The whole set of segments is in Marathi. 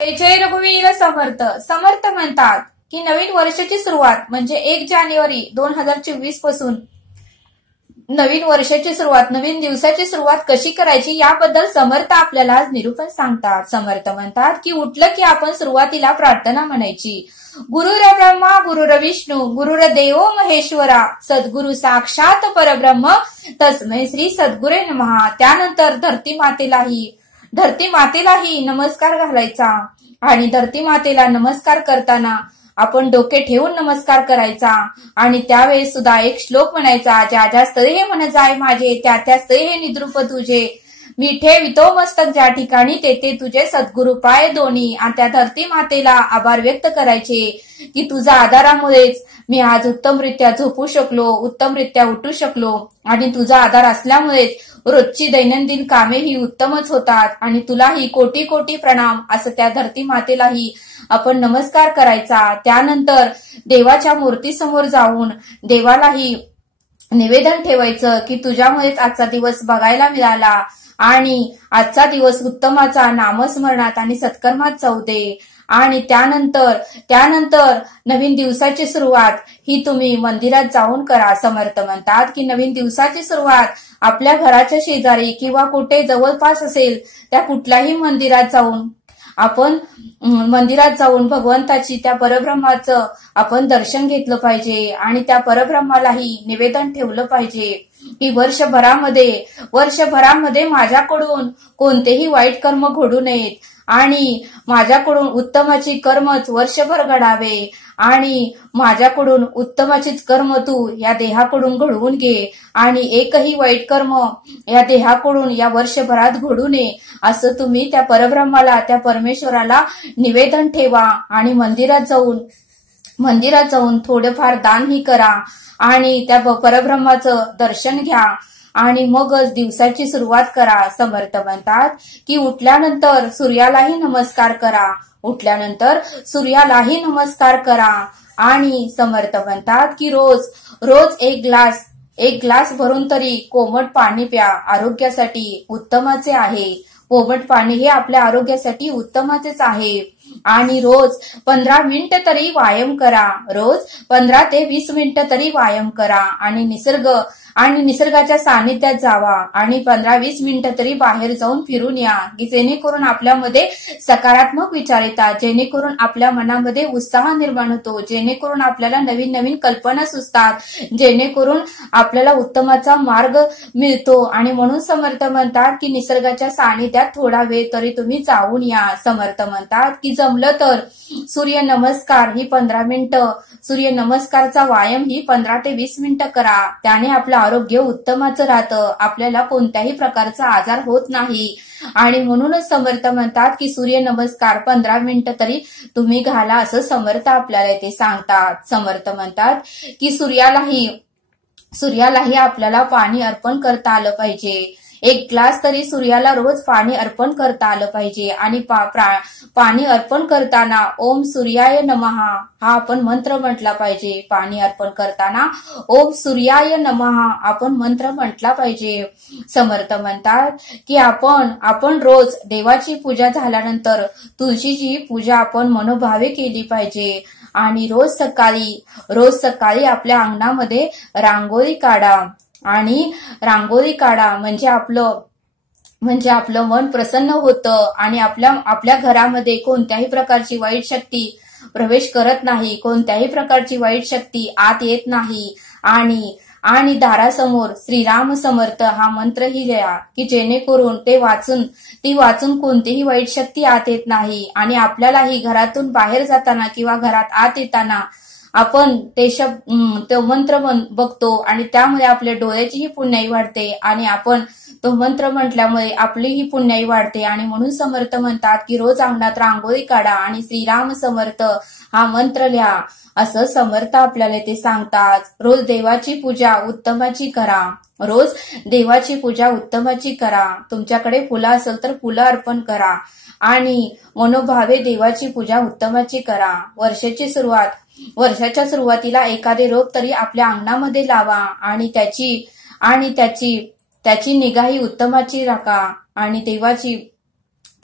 जय रघुवीर समर्थ. समर्थ म्हणतात की नवीन वर्षाची सुरुवात म्हणजे 1 जानेवारी 2024 पासून नवीन वर्षाची सुरुवात, नवीन दिवसाची सुरुवात कशी करायची याबद्दल समर्थ आपल्याला आज निरूपण सांगतात. समर्थ म्हणतात की उठलं की आपण सुरुवातीला प्रार्थना म्हणायची. गुरुर ब्रह्मा गुरुर विष्णू गुरुर देव महेश्वरा सद्गुरु साक्षात परब्रह्म तस्मै श्री सद्गुरे नमः. त्यानंतर धरती मातेलाही नमस्कार घालायचा आणि धरती मातेला नमस्कार करताना आपण डोके ठेवून नमस्कार करायचा आणि त्यावेळेस सुद्धा एक श्लोक म्हणायचा. ज्या ज्या स्थळी हे म्हण जाय माझे त्या त्या स्थळी हे निद्रूप तुझे मी ठेवितो मस्तक ज्या ठिकाणी तेथे तुझे सद्गुरु पाय दोन्ही. आणि त्या धरती मातेला आभार व्यक्त करायचे की तुझ्या आधारामुळेच मी आज उत्तमरित्या झोपू शकलो, उत्तमरित्या उठू शकलो आणि तुझा आधार असल्यामुळेच रोजची दैनंदिन कामे ही उत्तमच होतात आणि तुलाही कोटी कोटी प्रणाम असं त्या धरती मातेलाही आपण नमस्कार करायचा. त्यानंतर देवाच्या मूर्तीसमोर जाऊन देवालाही निवेदन ठेवायचं की तुझ्यामुळेच आजचा दिवस बघायला मिळाला आणि आजचा दिवस उत्तमाचा नामस्मरणात आणि सत्कर्मात जाऊ दे. आणि त्यानंतर नवीन दिवसाची सुरुवात ही तुम्ही मंदिरात जाऊन करा. समर्थ म्हणतात की नवीन दिवसाची सुरुवात आपल्या घराच्या शेजारी किंवा कुठे जवळपास असेल त्या कुठल्याही मंदिरात जाऊन भगवंताची त्या परब्रह्माचं आपण दर्शन घेतलं पाहिजे आणि त्या परब्रह्मालाही निवेदन ठेवलं पाहिजे की वर्षभरामध्ये माझ्याकडून कोणतेही वाईट कर्म घडू नयेत आणि माझ्याकडून उत्तमाची कर्मच वर्षभर घडावे आणि माझ्याकडून उत्तमाचीच कर्म तू या देहाकडून घडवून घे आणि एकही वाईट कर्म या देहाकडून या वर्षभरात घडू नये असं तुम्ही त्या परब्रह्माला, त्या परमेश्वराला निवेदन ठेवा आणि मंदिरात जाऊन थोडेफार दानही करा आणि त्या परब्रह्माचं दर्शन घ्या आणि मगच दिवसाची सुरुवात करा. समर्थ म्हणतात की उठल्यानंतर सूर्यालाही नमस्कार करा आणि समर्थ म्हणतात की रोज एक ग्लास भरून तरी कोमट पाणी प्या. आरोग्यासाठी उत्तमाचे आहे. कोमट पाणी हे आपल्या आरोग्यासाठी उत्तमाचेच आहे. आणि रोज 15 मिनिटं तरी व्यायाम करा. रोज 15 ते 20 मिनिटं तरी व्यायाम करा आणि निसर्गाच्या सानिध्यात जावा आणि 15-20 मिनिटं तरी बाहेर जाऊन फिरून या की जेणेकरून आपल्यामध्ये सकारात्मक विचार येतात, जेणेकरून आपल्या मनामध्ये उत्साह निर्माण होतो, जेणेकरून आपल्याला नवीन नवीन कल्पना सुचतात, जेणेकरून आपल्याला उत्तमाचा मार्ग मिळतो. आणि म्हणून समर्थ म्हणतात की निसर्गाच्या सानिध्यात थोडा वेळ तरी तुम्ही जाऊन या. समर्थ म्हणतात की जमलं तर सूर्यनमस्कार ही 15 मिनिटं, सूर्यनमस्कारचा व्यायाम ही 15 ते 20 मिनिटं करा. त्याने आपलं आरोग्य उत्तमाचं राहतं, आपल्याला कोणत्याही प्रकारचा आजार होत नाही. आणि म्हणूनच समर्थ म्हणतात की सूर्यनमस्कार 15 मिनिटं तरी तुम्ही घाला असं समर्थ आपल्याला इथे सांगतात. समर्थ म्हणतात की सूर्यालाही आपल्याला पाणी अर्पण करता आलं पाहिजे. 1 ग्लास तरी सूर्याला रोज पाणी अर्पण करता आलं पाहिजे आणि पाणी अर्पण करताना ओम सूर्याय नमः हा आपण मंत्र म्हटला पाहिजे. पाणी अर्पण करताना ओम सूर्याय नमः आपण मंत्र म्हटला पाहिजे. समर्थ म्हणतात की आपण रोज देवाची पूजा झाल्यानंतर तुळशीची पूजा आपण मनोभावे केली पाहिजे आणि रोज सकाळी आपल्या अंगणामध्ये रांगोळी काढा आणि रांगोळी काढा म्हणजे आपलं मन प्रसन्न होतं आणि आपल्या घरामध्ये कोणत्याही प्रकारची वाईट शक्ती प्रवेश करत नाही, कोणत्याही प्रकारची वाईट शक्ती आत येत नाही. आणि दारासमोर श्रीराम समर्थ हा मंत्रही लिहा की जेणेकरून ती वाचून कोणतीही वाईट शक्ती आत येत नाही. आणि आपल्यालाही घरातून बाहेर जाताना किंवा घरात आत येताना आपण तो मंत्र बघतो आणि त्यामुळे आपल्या डोळ्याचीही पुण्याई वाढते आणि आपण तो मंत्र म्हटल्यामुळे आपलीही पुण्याई वाढते. आणि म्हणून समर्थ म्हणतात की रोज अंगणात रांगोळी काढा आणि श्रीराम समर्थ हा मंत्र लिहा असं समर्थ आपल्याला ते सांगतात. रोज देवाची पूजा उत्तमाची करा. तुमच्याकडे फुलं असेल तर फुलं अर्पण करा आणि मनोभावे देवाची पूजा उत्तमाची करा. वर्षाच्या सुरुवातीला एखादे रोप तरी आपल्या अंगणामध्ये लावा आणि त्याची निगाही उत्तमाची राखा आणि देवाची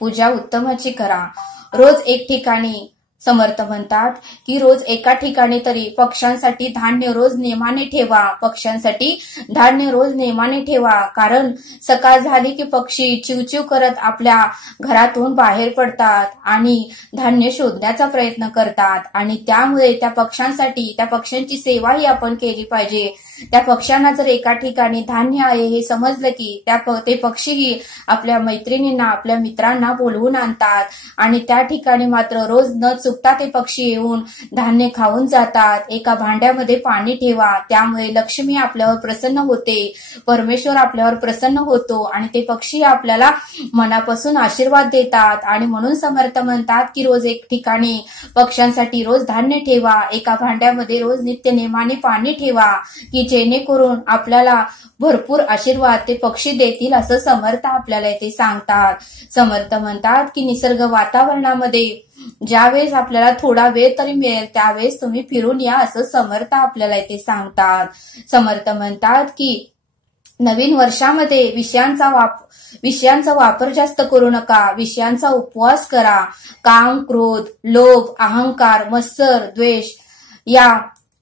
पूजा उत्तमाची करा. रोज एक ठिकाणी समर्थ म्हणतात की रोज एका ठिकाणी तरी पक्ष्यांसाठी धान्य रोज नेमाने ठेवा, पक्ष्यांसाठी धान्य रोज नेमाने ठेवा. कारण सकाळ झाली की पक्षी चिवचिव करत आपल्या घरातून बाहेर पडतात आणि धान्य शोधण्याचा प्रयत्न करतात आणि त्यामुळे त्या पक्ष्यांसाठी त्या पक्ष्यांची सेवाही आपण केली पाहिजे. त्या पक्ष्यांना जर एका ठिकाणी धान्य आहे हे समजलं की ते पक्षीही आपल्या मैत्रिणींना आपल्या मित्रांना बोलवून आणतात आणि त्या ठिकाणी मात्र रोज न चुकता ते पक्षी येऊन धान्य खाऊन जातात. एका भांड्यामध्ये पाणी ठेवा, त्यामुळे लक्ष्मी आपल्यावर प्रसन्न होते, परमेश्वर आपल्यावर प्रसन्न होतो आणि ते पक्षी आपल्याला मनापासून आशीर्वाद देतात. आणि म्हणून समर्थ म्हणतात की रोज एक ठिकाणी पक्ष्यांसाठी रोज धान्य ठेवा, एका भांड्यामध्ये रोज नित्य नेमाने पाणी ठेवा की जेणेकरून आपल्याला भरपूर आशीर्वाद ते पक्षी देतील असं समर्थ आपल्याला इथे सांगतात. समर्थ म्हणतात की निसर्ग वातावरणामध्ये ज्यावेळेस आपल्याला थोडा वेळ तरी मिळेल त्यावेळेस तुम्ही फिरून या असं समर्थ आपल्याला इथे सांगतात. समर्थ म्हणतात की नवीन वर्षामध्ये विषयांचा वापर जास्त करू नका, विषयांचा उपवास करा. काम, क्रोध, लोभ, अहंकार, मत्सर, द्वेष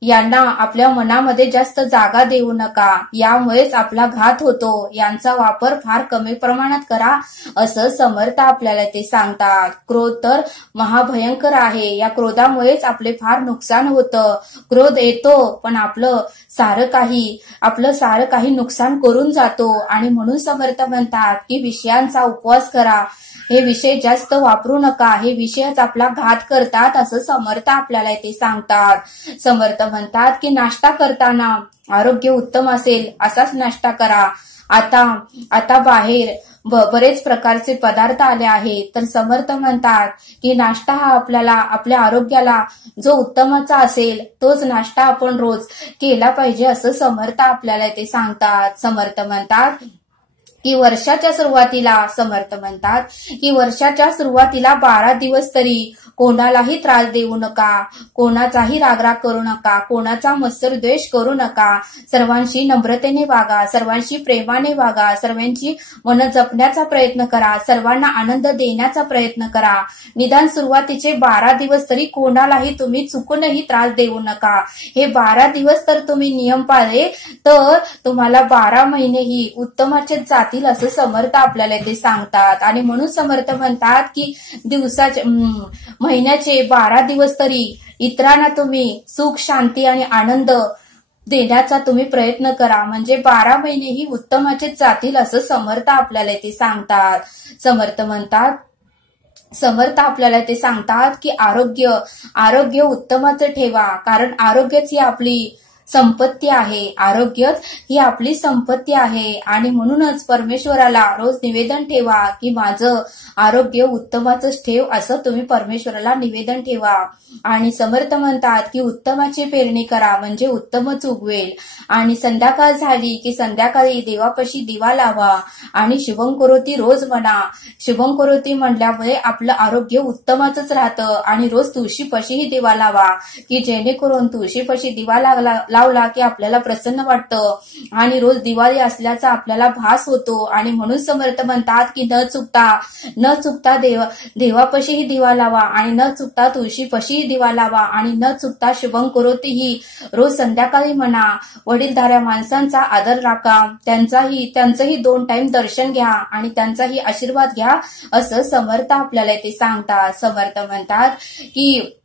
यांना आपल्या मनामध्ये जास्त जागा देऊ नका, यामुळेच आपला घात होतो. यांचा वापर फार कमी प्रमाणात करा असं समर्थ आपल्याला ते सांगतात. क्रोध तर महाभयंकर आहे, या क्रोधामुळेच आपले फार नुकसान होतं. क्रोध येतो पण आपलं सारं काही नुकसान करून जातो आणि म्हणून समर्थ म्हणतात की विषयांचा उपवास करा, हे विषय जास्त वापरू नका, हे विषयच आपला घात करतात असं समर्थ आपल्याला ते सांगतात. समर्थ म्हणतात की नाश्ता करताना आरोग्य उत्तम असेल असाच नाश्ता करा. आता बाहेर बरेच प्रकारचे पदार्थ आले आहेत, तर समर्थ म्हणतात की नाश्ता हा आपल्याला आपल्या आरोग्याला जो उत्तमाचा असेल तोच नाश्ता आपण रोज केला पाहिजे असं समर्थ आपल्याला ते सांगतात. समर्थ म्हणतात की वर्षाच्या सुरुवातीला 12 दिवस तरी कोणालाही त्रास देऊ नका, कोणाचाही रागराग करू नका, कोणाचा मत्सर द्वेष करू नका. सर्वांशी नम्रतेने वागा, सर्वांशी प्रेमाने वागा, सर्वांची मन जपण्याचा प्रयत्न करा, सर्वांना आनंद देण्याचा प्रयत्न करा. निदान सुरुवातीचे 12 दिवस तरी कोणालाही तुम्ही चुकूनही त्रास देऊ नका. हे 12 दिवस तर तुम्ही नियम पाळले तर तुम्हाला 12 महिनेही उत्तमाचे जातील असं समर्थ आपल्याला ते सांगतात. आणि म्हणून समर्थ म्हणतात की महिन्याचे 12 दिवस तरी इतरांना तुम्ही सुख, शांती आणि आनंद देण्याचा तुम्ही प्रयत्न करा, म्हणजे 12 महिनेही उत्तमाचे जातील असं समर्थ आपल्याला ते सांगतात. समर्थ आपल्याला ते सांगतात की आरोग्य उत्तमाचं ठेवा, कारण आरोग्यच ही आपली संपत्ती आहे, आरोग्यच ही आपली संपत्ती आहे. आणि म्हणूनच परमेश्वराला रोज निवेदन ठेवा की माझं आरोग्य उत्तमाचंच ठेव असं तुम्ही परमेश्वराला निवेदन ठेवा. आणि समर्थ म्हणतात की उत्तमाची पेरणी करा म्हणजे उत्तमच उगवेल. आणि संध्याकाळ झाली की संध्याकाळी देवापाशी दिवा लावा आणि शुभं करोती रोज म्हणा. शुभं करोती म्हणल्यामुळे आपलं आरोग्य उत्तमाचंच राहतं. आणि रोज तुळशीपाशीही दिवा लावा की जेणेकरून तुळशीपाशी दिवा लावला की आपल्याला प्रसन्न वाटतं आणि रोज दिवाळी असल्याचा आपल्याला भास होतो. आणि म्हणून समर्थ म्हणतात की न चुकता देवापाशीही दिवा लावा आणि न चुकता तुळशीपाशीही दिवा लावा आणि न चुकता शुभं करोतीही रोज संध्याकाळी म्हणा. वडीलधाऱ्या माणसांचा आदर राखा, त्यांचंही 2 टाइम दर्शन घ्या आणि त्यांचाही आशीर्वाद घ्या असं समर्थ आपल्याला ते सांगतात. समर्थ म्हणतात की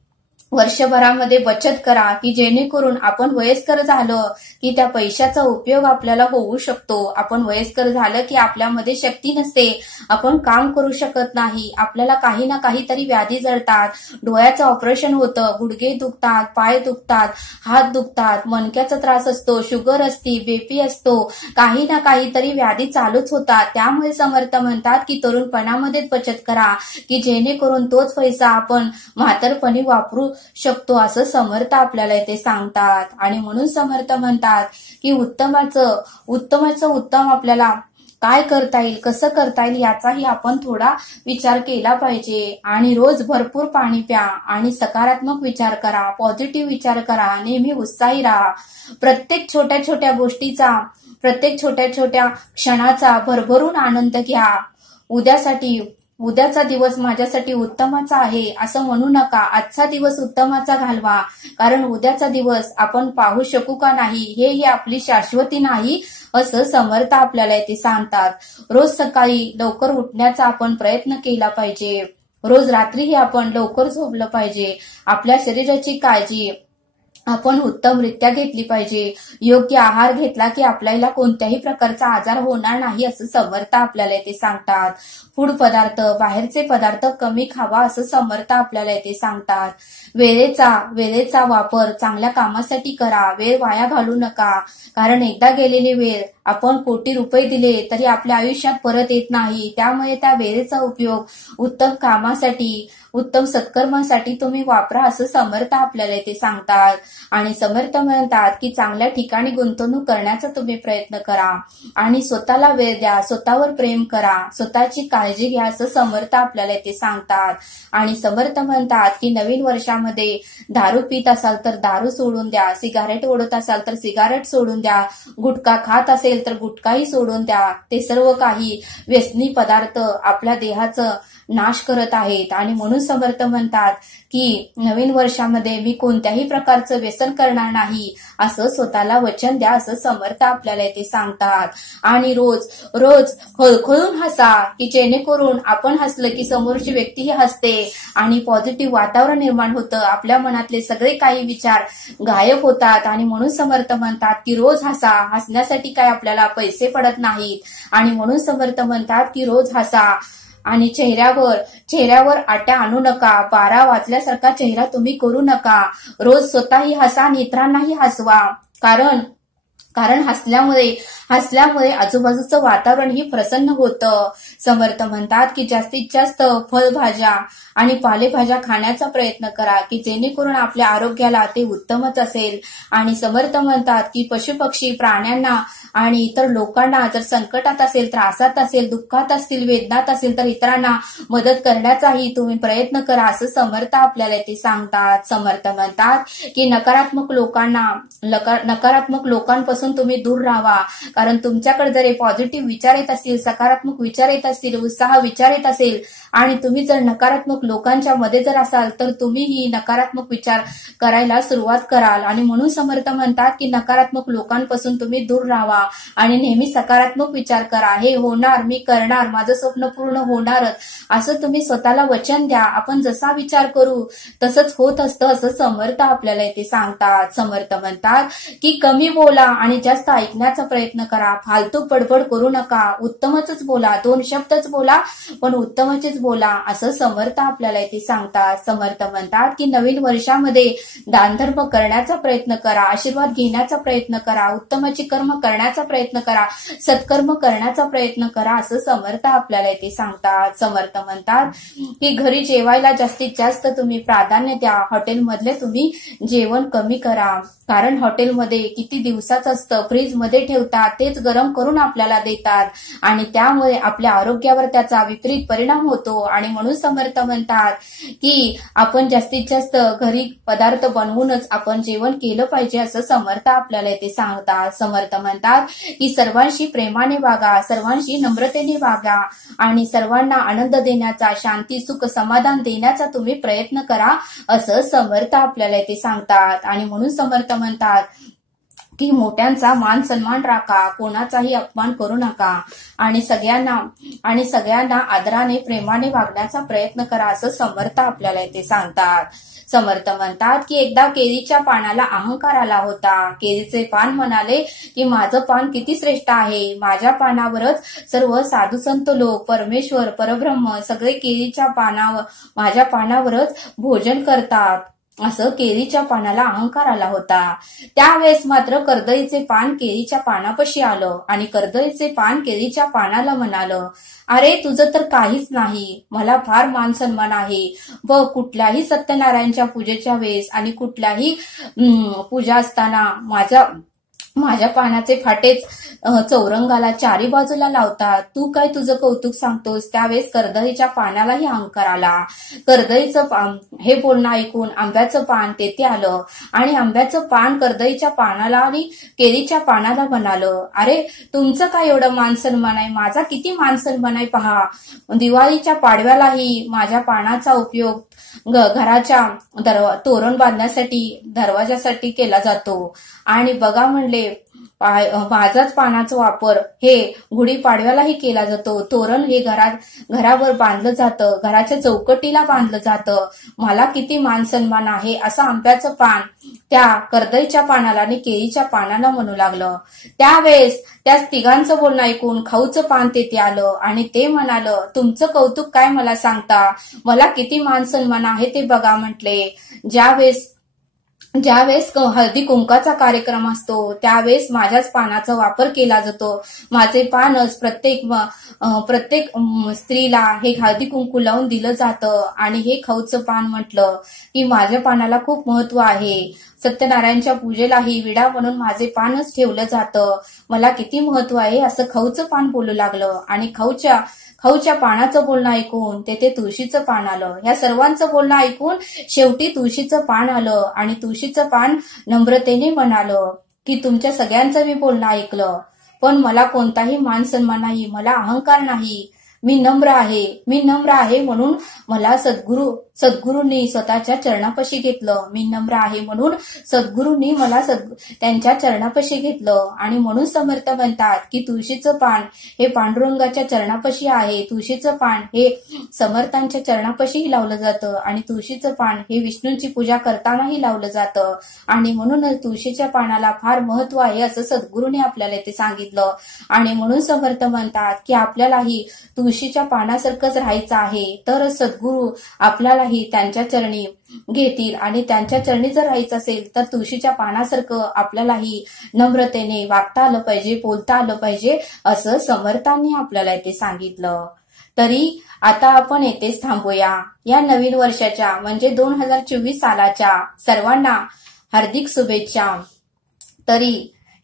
वर्षभरामध्ये बचत करा की जेणेकरून आपण वयस्कर झालं की त्या पैशाचा उपयोग आपल्याला होऊ शकतो. आपण वयस्कर झालं की आपल्यामध्ये शक्ती नसते, आपण काम करू शकत नाही, आपल्याला काही ना काहीतरी व्याधी जळतात, डोळ्याचं ऑपरेशन होतं, गुडघे दुखतात, पाय दुखतात, हात दुखतात, मणक्याचा त्रास असतो, शुगर असते, बीपी असतो, काही ना काहीतरी व्याधी चालूच होतात. त्यामुळे समर्थ म्हणतात की तरुणपणामध्येच बचत करा की जेणेकरून तोच पैसा आपण म्हातारपणी वापरू शकतो असं समर्थ आपल्याला इथे सांगतात. आणि म्हणून समर्थ म्हणतात की उत्तमाचं उत्तम आपल्याला काय करता येईल, कसं करता येईल याचाही आपण थोडा विचार केला पाहिजे. आणि रोज भरपूर पाणी प्या आणि सकारात्मक विचार करा, पॉझिटिव्ह विचार करा, नेहमी उत्साही राहा. प्रत्येक छोट्या छोट्या गोष्टीचा, प्रत्येक छोट्या छोट्या क्षणाचा भरभरून आनंद घ्या. उद्याचा दिवस माझ्यासाठी उत्तमाचा आहे असं म्हणू नका. आजचा दिवस उत्तमाचा घालवा, कारण उद्याचा दिवस आपण पाहू शकू का नाही हे ही आपली शाश्वती नाही असं समर्थ आपल्याला इथे सांगतात. रोज सकाळी लवकर उठण्याचा आपण प्रयत्न केला पाहिजे. रोज रात्रीही आपण लवकर झोपलं पाहिजे. आपल्या शरीराची काळजी आपण उत्तमरित्या घेतली पाहिजे. योग्य आहार घेतला की आपल्याला कोणत्याही प्रकारचा आजार होणार नाही असं समर्थ आपल्याला इथे सांगतात. फूड पदार्थ, बाहेरचे पदार्थ कमी खावा असं समर्थ आपल्याला इथे सांगतात. वेळेचा वापर चांगल्या कामासाठी करा. वेळ वाया घालू नका, कारण एकदा गेलेली वेळ आपण कोटी रुपये दिले तरी आपल्या आयुष्यात परत येत नाही. त्यामुळे त्या वेळेचा उपयोग उत्तम कामासाठी, उत्तम सत्कर्मासाठी तुम्ही वापरा असं समर्थ आपल्याला इथे सांगतात. आणि समर्थ म्हणतात की चांगल्या ठिकाणी गुंतवणूक करण्याचा तुम्ही प्रयत्न करा आणि स्वतःला वेळ द्या, स्वतःवर प्रेम करा, स्वतःची काळजी घ्या असं समर्थ आपल्याला इथे सांगतात. आणि समर्थ म्हणतात की नवीन वर्षामध्ये दारू पित असाल तर दारू सोडून द्या, सिगारेट ओढत असाल तर सिगारेट सोडून द्या, गुटखा खात असेल तर गुटखाही सोडून द्या. ते सर्व काही व्यसनी पदार्थ आपल्या देहाचं नाश करत आहेत. आणि म्हणून समर्थ म्हणतात की नवीन वर्षामध्ये मी कोणत्याही प्रकारचं व्यसन करणार नाही असं स्वतःला वचन द्या असं समर्थ आपल्याला इथे सांगतात. आणि रोज रोज खळखळून हसा, की जेणेकरून आपण हसलं की समोरची व्यक्तीही हसते आणि पॉझिटिव्ह वातावरण निर्माण होतं. आपल्या मनातले सगळे काही विचार गायब होतात. आणि म्हणून समर्थ म्हणतात की रोज हसा. हसण्यासाठी काय आपल्याला पैसे पडत नाहीत. आणि म्हणून समर्थ म्हणतात की रोज हसा. आणि चेहऱ्यावर आट्या आणू नका. 12 वाजल्यासारखा चेहरा तुम्ही करू नका. रोज स्वतःही हसा आणि इतरांनाही हसवा, कारण हसल्यामुळे आजूबाजूचं वातावरणही प्रसन्न होतं. समर्थ म्हणतात की जास्तीत जास्त फळभाज्या आणि पालेभाज्या खाण्याचा प्रयत्न करा, की जेणेकरून आपल्या आरोग्याला ते उत्तमच असेल. आणि समर्थ म्हणतात की पशुपक्षी प्राण्यांना आणि इतर लोकांना जर संकटात असेल, त्रासात असेल, दुःखात असतील, वेदनात असेल तर इतरांना मदत करण्याचाही तुम्ही प्रयत्न करा असं समर्थ आपल्याला ते सांगतात. समर्थ म्हणतात की नकारात्मक लोकांपासून तुम्ही दूर राहावा, कारण तुमच्याकडे जर पॉझिटिव्ह विचार येत असतील, सकारात्मक विचार येत असतील, उत्साह विचार येत असेल आणि तुम्ही जर नकारात्मक लोकांच्या मध्ये जर असाल तर तुम्हीही नकारात्मक विचार करायला सुरुवात कराल. आणि म्हणून समर्थ म्हणतात की नकारात्मक लोकांपासून तुम्ही दूर राहावा आणि नेहमी सकारात्मक विचार करा. हे होणार, मी करणार, माझं स्वप्न पूर्ण होणारच असं तुम्ही स्वतःला वचन द्या. आपण जसा विचार करू तसंच होत असतं असं समर्थ आपल्याला इथे सांगतात. समर्थ म्हणतात की कमी बोला आणि जास्त ऐकण्याचा प्रयत्न करा. फालतू बडबड करू नका. उत्तमच बोला, 2 शब्दच बोला पण उत्तमचेच बोला असं समर्थ आपल्याला इथे सांगतात. समर्थ म्हणतात की नवीन वर्षामध्ये दानधर्म करण्याचा प्रयत्न करा, आशीर्वाद घेण्याचा प्रयत्न करा, उत्तमाची कर्म करण्याचा प्रयत्न करा, सत्कर्म करण्याचा प्रयत्न करा असं समर्थ आपल्याला इथे सांगतात. समर्थ म्हणतात की घरी जेवायला जास्तीत जास्त तुम्ही प्राधान्य द्या. हॉटेलमधले तुम्ही जेवण कमी करा, कारण हॉटेलमध्ये किती दिवसाचं असतं, फ्रीज मध्ये ठेवतात, तेच गरम करून आपल्याला देतात आणि त्यामुळे आपल्या आरोग्यावर त्याचा विपरीत परिणाम होतो. आणि म्हणून समर्थ म्हणतात की आपण जास्तीत जास्त घरी पदार्थ बनवूनच आपण जेवण केलं पाहिजे असं समर्थ आपल्याला इथे सांगतात. समर्थ म्हणतात की सर्वांशी प्रेमाने वागा, सर्वांशी नम्रतेने वागा आणि सर्वांना आनंद देण्याचा, शांती, सुख, समाधान देण्याचा तुम्ही प्रयत्न करा असं समर्थ आपल्याला इथे सांगतात. आणि म्हणून समर्थ म्हणतात की मोठ्यांचा मान सन्मान राखा, कोणाचाही अपमान करू नका आणि सगळ्यांना आदराने, प्रेमाने वागण्याचा प्रयत्न करा असं समर्थ आपल्याला इथे सांगतात. समर्थ म्हणतात की एकदा केळीच्या पानाला अहंकार आला होता. केळीचे पान म्हणाले की माझं पान किती श्रेष्ठ आहे, माझ्या पानावरच सर्व साधू संत लोक, परमेश्वर, परब्रह्म सगळे केळीच्या पानावर, माझ्या पानावरच भोजन करतात असं केळीच्या पानाला अहंकार आला होता. त्यावेळेस मात्र कर्दळीचे पान केळीच्या पानापाशी आलं आणि कर्दळीचे पान केळीच्या पानाला म्हणालं, अरे तुझं तर काहीच नाही, मला फार मान सन्मान आहे व कुठल्याही सत्यनारायणच्या पूजेच्या वेळेस आणि कुठल्याही पूजा असताना माझ्या पानाचे फाटेच चौरंगाला चारी बाजूला लावतात. तू काय तुझं कौतुक सांगतोस. त्यावेळेस कर्दळीच्या पानालाही अहंकार आला. कर्दळीचं पान हे बोलणं ऐकून आंब्याचं पान तेथे आलं आणि आंब्याचं पान कर्दळीच्या पानाला आणि केळीच्या पानाला म्हणालं, अरे तुमचं काय एवढं मान सन्मान आहे. माझा किती मान सन्मान आहे पहा. दिवाळीच्या पाडव्यालाही माझ्या पानाचा उपयोग घराच्या तोरण बांधण्यासाठी दरवाजासाठी केला जातो. आणि बघा म्हणले माझाच पानाचा वापर हे गुढीपाडव्यालाही केला जातो. तोरण हे घरावर बांधलं जातं, घराच्या चौकटीला बांधलं जातं. मला किती मान सन्मान आहे असं आंब्याचं पान त्या कर्दळीच्या पानाला आणि केळीच्या पानाला म्हणू लागलं. त्यावेळेस त्या तिघांचं बोलणं ऐकून खाऊचं पान तेथे आलं आणि ते म्हणालं, तुमचं कौतुक काय मला सांगता. मला किती मान सन्मान आहे ते बघा म्हटले. ज्यावेळेस हळदी कुंकाचा कार्यक्रम असतो त्यावेळेस माझ्याच पानाचा वापर केला जातो. माझे पानच प्रत्येक स्त्रीला हे हळदी कुंकू लावून दिलं जातं. आणि हे खाऊचं पान म्हटलं की माझ्या पानाला खूप महत्व आहे. सत्यनारायणच्या पूजेलाही विडा म्हणून माझे पानच ठेवलं जातं. मला किती महत्व आहे असं खाऊचं पान बोलू लागलं. आणि खाऊच्या पानाचं बोलणं ऐकून तेथे तुळशीचं पान आलं. या सर्वांचं बोलणं ऐकून शेवटी तुळशीचं पान आलं आणि तुळशीचं पान नम्रतेने म्हणालं की तुमच्या सगळ्यांचं मी बोलणं ऐकलं, पण मला कोणताही मान सन्मान नाही, मला अहंकार नाही. मी नम्र आहे म्हणून मला सद्गुरूंनी स्वतःच्या चरणापाशी घेतलं. मी नम्र आहे म्हणून सद्गुरूंनी मला त्यांच्या चरणापाशी घेतलं. आणि म्हणून समर्थ म्हणतात की तुळशीचं पान हे पांडुरंगाच्या चरणापाशी आहे. तुळशीचं पान हे समर्थांच्या चरणापाशीही लावलं जातं आणि तुळशीचं पान हे विष्णूंची पूजा करतानाही लावलं जातं. आणि म्हणूनच तुळशीच्या पानाला फार महत्व आहे असं सद्गुरूंनी आपल्याला ते सांगितलं. आणि म्हणून समर्थ म्हणतात की आपल्यालाही तुळशीच्या पानासारखंच राहायचं आहे, तर सद्गुरू आपल्यालाही त्यांच्या चरणी घेतील. आणि त्यांच्या चरणी जर राहायचं असेल तर तुळशीच्या पानासारखं आपल्यालाही नम्रतेने वागता आलं पाहिजे, बोलता आलं पाहिजे असं समर्थांनी आपल्याला इथे सांगितलं. तरी आता आपण येथेच थांबूया. या नवीन वर्षाच्या म्हणजे 2024 सालाच्या सर्वांना हार्दिक शुभेच्छा. तरी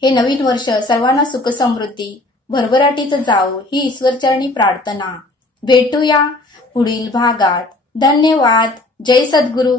हे नवीन वर्ष सर्वांना सुख समृद्धी भरभराटीचं जावो ही ईश्वरचरणी प्रार्थना. भेटूया पुढील भागात. धन्यवाद. जय सद्गुरू.